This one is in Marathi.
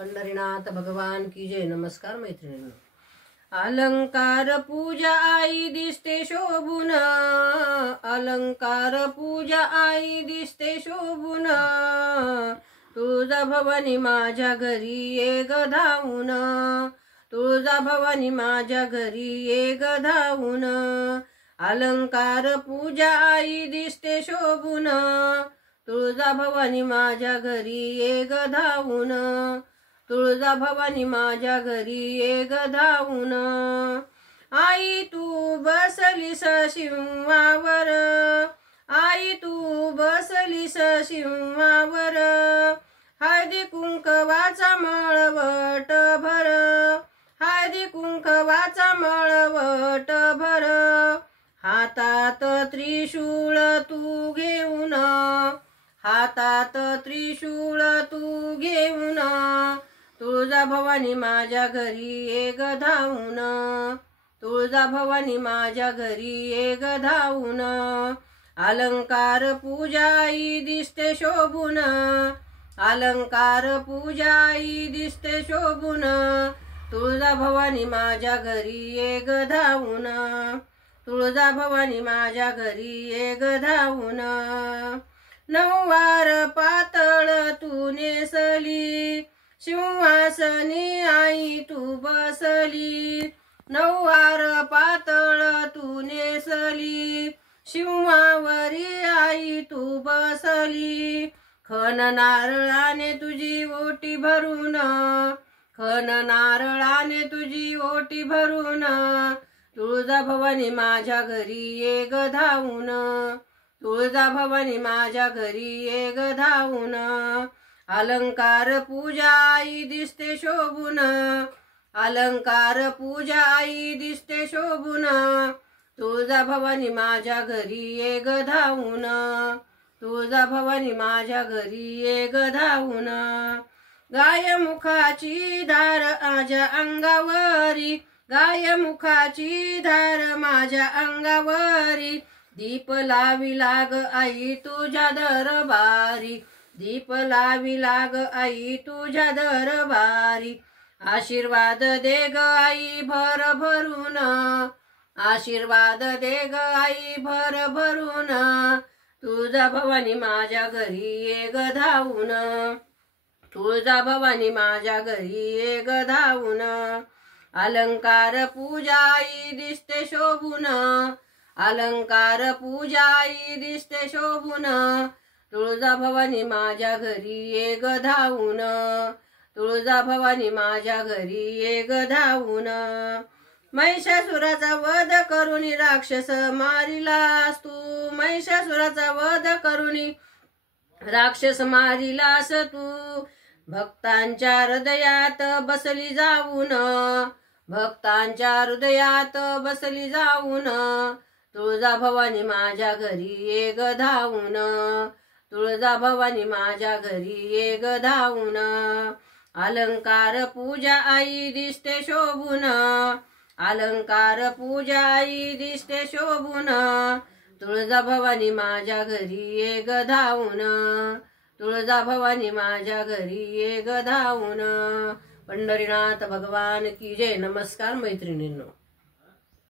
पंढरीनाथ भगवान की जय। नमस्कार मैत्रिणींनो। अलंकार पूजा आई दिसते शोभून, अलंकार पूजा आई दिसते शोभून, तुळजा भवानी माझ्या घरी ये ग धावून, तुळजा भवानी माझ्या घरी ये ग धावून, अलंकार पूजा आई दिसते शोभून, तुळजा भवानी माझ्या घरी ये ग धावून, तुळजा भवानी माझ्या घरी ये ग धावून, आई तू बसलीस सिंहावर, आई तू बसलीस सिंहावर, हळदी कुंकवाचा मळवट भर, हळदी कुंकवाचा मळवट भर, हातात त्रिशूळ तू घेऊन, हातात त्रिशूळ तू घेऊन, तुळजा भवानी माझ्या घरी ये ग धावून, तुळजा भवानी माझ्या घरी ये ग धावून, अलंकार पूजा आई दिसते शोभून, अलंकार पूजा आई दिसते शोभून, तुळजा भवानी माझ्या घरी ये ग धावून, तुळजा भवानी माझ्या घरी ये ग धावून, नऊवार पातळ तू नेसली, सिंहासनी आई तू बसली, नऊवार पातळ तू नेसली, सिंहावरी आई तू बसली, खण नारळाने तुझी ओटी भरून, खण नारळाने तुझी ओटी भरून, तुळजा भवानी माझ्या घरी ये ग धावून, तुळजा भवानी माझ्या घरी ये ग धावून, अलंकार पूजा आई दिसते शोभून, अलंकार पूजा आई दिसते शोभून, तुळजा भवानी माझ्या घरी ये ग धावून, तुळजा भवानी माझ्या घरी ये ग धावून, गाय मुखाची धार माझ्या अंगावरी, गाय मुखाची धार माझ्या अंगावरी, दीप लावी लाग आई तुझ्या दरबारी, दीप लावी लाग आई तुझ्या दरबारी, आशीर्वाद दे ग आई भर भरून, आशीर्वाद दे ग आई भर भरून, तुळजा भवानी माझ्या घरी ये ग धावून, तुळजा भवानी माझ्या घरी ये ग धावून, अलंकार पूजा आई दिसते शोभून, अलंकार पूजा आई दिसते शोभून, तुळजा भवानी माझ्या घरी ये ग धावून, तुळजा भवानी माझ्या घरी ये ग धावून, महिषासुराचा वध करून राक्षस मारिलास तू, महिषासुराचा वध करून राक्षस मारिलास तू, भक्तांच्या हृदयात बसली जाऊन, भक्तांच्या हृदयात बसली जाऊन, तुळजा भवानी माझ्या घरी ये ग धावून, तुळजा भवानी माझ्या घरी ये ग धावून, अलंकार पूजा आई दिसते शोभून, अलंकार पूजा आई दिसते शोभून, तुळजा भवानी माझ्या घरी ये ग धावून, तुळजा भवानी माझ्या घरी ये ग धावून। पंढरीनाथ भगवान की जय। नमस्कार मैत्रिणींनो।